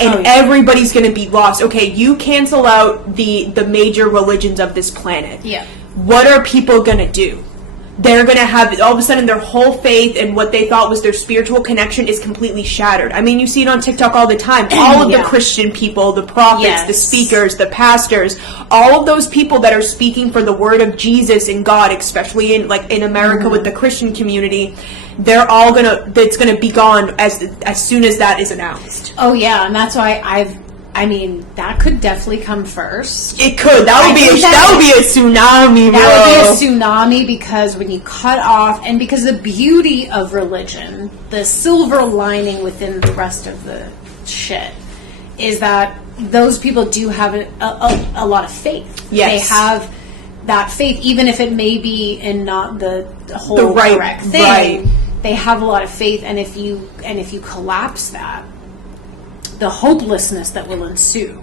and everybody's going to be lost. Okay, you cancel out the major religions of this planet. Yeah. What are people going to do? They're going to have, all of a sudden, their whole faith and what they thought was their spiritual connection is completely shattered. I mean, you see it on TikTok all the time. All of the Christian people, the prophets, the speakers, the pastors, all of those people that are speaking for the word of Jesus and God, especially in America with the Christian community, they're all it's gonna be gone as soon as that is announced. Oh yeah, and that's why I mean, that could definitely come first. It could. That would be a tsunami, bro. That would be a tsunami, because when you cut off, and because the beauty of religion, the silver lining within the rest of the shit, is that those people do have a lot of faith. Yes. They have that faith, even if it may be in not the whole correct thing. Right. They have a lot of faith, and if you collapse that, the hopelessness that will ensue.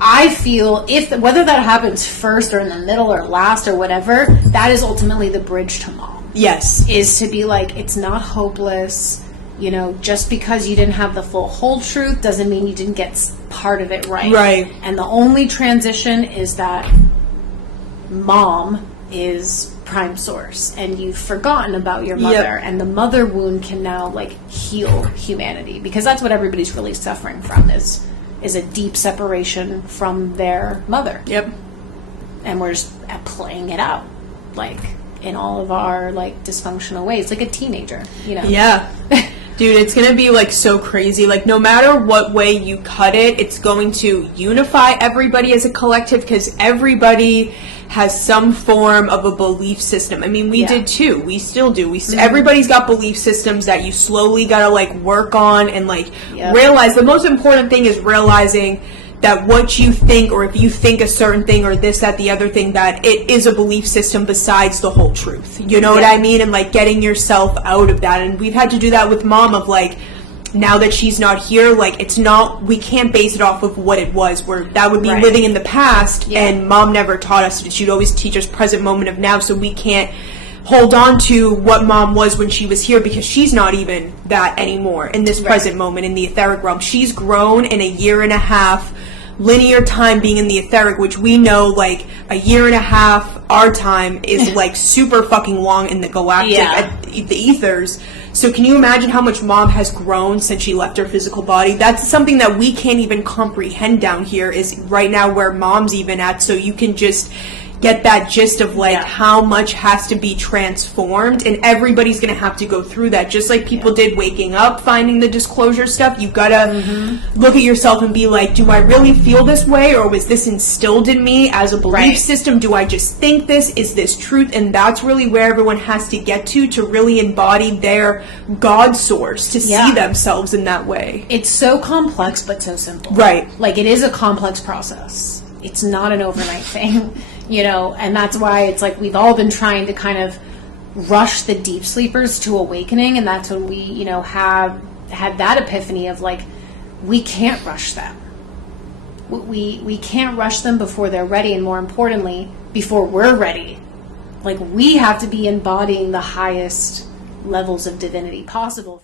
I feel whether that happens first or in the middle or last or whatever, that is ultimately the bridge to mom. Yes. Is to be like, it's not hopeless. You know, just because you didn't have the full whole truth doesn't mean you didn't get part of it right. Right. And the only transition is that mom is prime source, and you've forgotten about your mother, and the mother wound can now heal humanity, because that's what everybody's really suffering from is a deep separation from their mother. Yep. And we're just playing it out in all of our dysfunctional ways, like a teenager, you know. Yeah. Dude, it's gonna be so crazy. No matter what way you cut it, it's going to unify everybody as a collective, because everybody has some form of a belief system. I mean, we did too. We still do. Everybody's got belief systems that you slowly gotta work on and realize. The most important thing is realizing that what you think, or if you think a certain thing or this, that, the other thing, that it is a belief system besides the whole truth. You know what I mean? And getting yourself out of that. And we've had to do that with mom of now that she's not here, it's not, we can't base it off of what it was, where that would be living in the past, and mom never taught us. She'd always teach us present moment of now, so we can't hold on to what mom was when she was here, because she's not even that anymore in this present moment in the etheric realm. She's grown in a year and a half linear time being in the etheric, which we know a year and a half our time is super fucking long in the galactic the ethers. So can you imagine how much mom has grown since she left her physical body? That's something that we can't even comprehend down here, is right now where mom's even at. So you can just get that gist of how much has to be transformed, and everybody's gonna have to go through that, just like people did waking up, finding the disclosure stuff. You gotta look at yourself and be like, do I really feel this way, or was this instilled in me as a belief system? Do I just think this? Is this truth? And that's really where everyone has to get to really embody their God source, to see themselves in that way. It's so complex but so simple. Right. It is a complex process. It's not an overnight thing. You know, and that's why it's we've all been trying to kind of rush the deep sleepers to awakening, and that's when we, have had that epiphany of we can't rush them. We can't rush them before they're ready, and more importantly, before we're ready. We have to be embodying the highest levels of divinity possible.